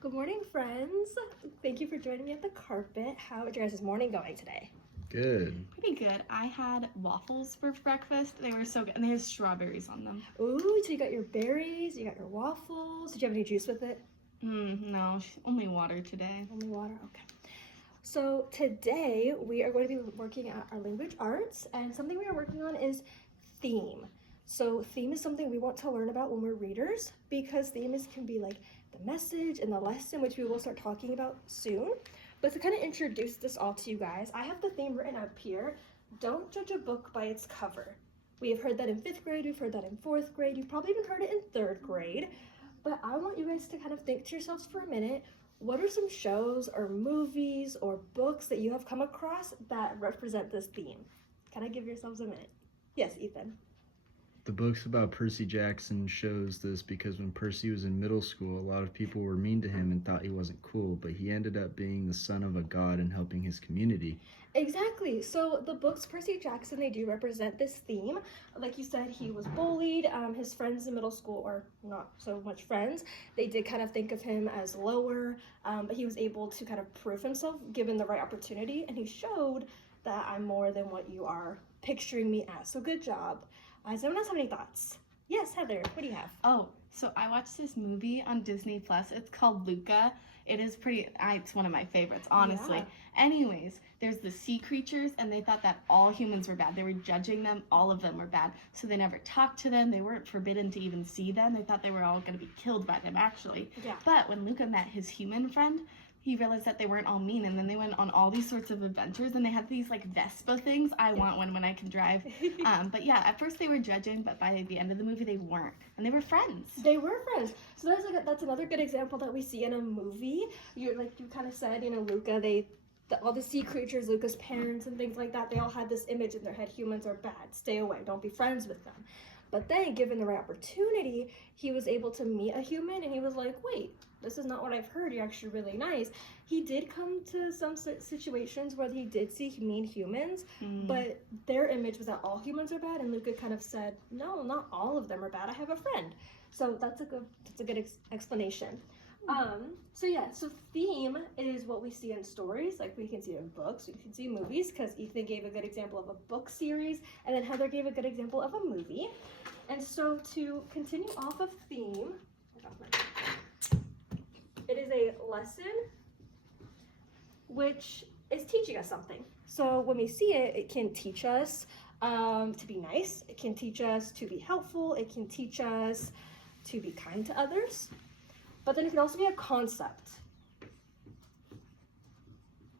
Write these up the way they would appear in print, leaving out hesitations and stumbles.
Good morning, friends. Thank you for joining me at the carpet. How is your guys' morning going today? Good. Pretty good. I had waffles for breakfast. They were so good, and they had strawberries on them. Ooh, so you got your berries, you got your waffles. Did you have any juice with it? No, only water today. Only water? Okay. So today we are going to be working at our language arts, and something we are working on is theme. So theme is something we want to learn about when we're readers, because themes can be like the message and the lesson, which we will start talking about soon. But to kind of introduce this all to you guys, I have the theme written up here. Don't judge a book by its cover. We have heard that in 5th grade, we've heard that in 4th grade, you've probably even heard it in 3rd grade. But I want you guys to kind of think to yourselves for a minute, what are some shows or movies or books that you have come across that represent this theme? Kind of give yourselves a minute. Yes, Ethan. The books about Percy Jackson shows this because when Percy was in middle school, a lot of people were mean to him and thought he wasn't cool, but he ended up being the son of a god and helping his community. Exactly. So the books Percy Jackson, they do represent this theme. Like you said, he was bullied. His friends in middle school, or not so much friends, they did kind of think of him as lower, but he was able to kind of prove himself given the right opportunity, and he showed that I'm more than what you are picturing me as. So good job. Does anyone else have any thoughts? Yes, Heather, what do you have? Oh, so I watched this movie on Disney Plus. It's called Luca. It is it's one of my favorites, honestly. Yeah. Anyways, there's the sea creatures, and they thought that all humans were bad. They were judging them. All of them were bad. So they never talked to them. They weren't forbidden to even see them. They thought they were all going to be killed by them, actually. Yeah. But when Luca met his human friend, he realized that they weren't all mean, and then they went on all these sorts of adventures, and they had these like Vespa things. I want one when I can drive. But yeah, at first they were judging, but by the end of the movie they weren't, and they were friends. They were friends. So that's another good example that we see in a movie. You kind of said, Luca, all the sea creatures, Luca's parents and things like that, they all had this image in their head: humans are bad, stay away, don't be friends with them. But then, given the right opportunity, he was able to meet a human, and he was like, wait, this is not what I've heard. You're actually really nice. He did come to some situations where he did see mean humans, but their image was that all humans are bad, and Luca kind of said, no, not all of them are bad. I have a friend. So that's a good explanation. So theme is what we see in stories, like we can see in books, we can see in movies, because Ethan gave a good example of a book series, and then Heather gave a good example of a movie. And so to continue off of theme, it is a lesson which is teaching us something. So when we see it, it can teach us to be nice, it can teach us to be helpful, it can teach us to be kind to others. But then it can also be a concept.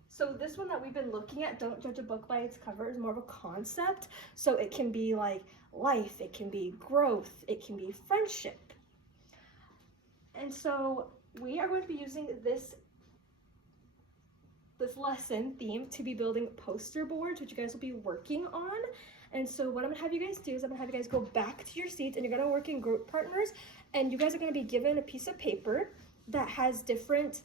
So this one that we've been looking at, don't judge a book by its cover, is more of a concept. So it can be like life, it can be growth, it can be friendship. And so we are going to be using this lesson theme to be building poster boards, which you guys will be working on. And so what I'm gonna have you guys do is I'm gonna have you guys go back to your seats, and you're gonna work in group partners, and you guys are gonna be given a piece of paper that has different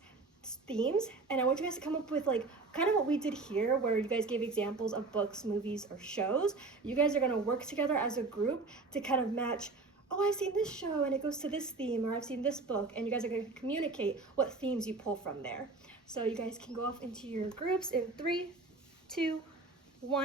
themes, and I want you guys to come up with like kind of what we did here, where you guys gave examples of books, movies, or shows. You guys are gonna work together as a group to kind of match, oh, I've seen this show and it goes to this theme, or I've seen this book, and you guys are gonna communicate what themes you pull from there. So you guys can go off into your groups in 3, 2, 1.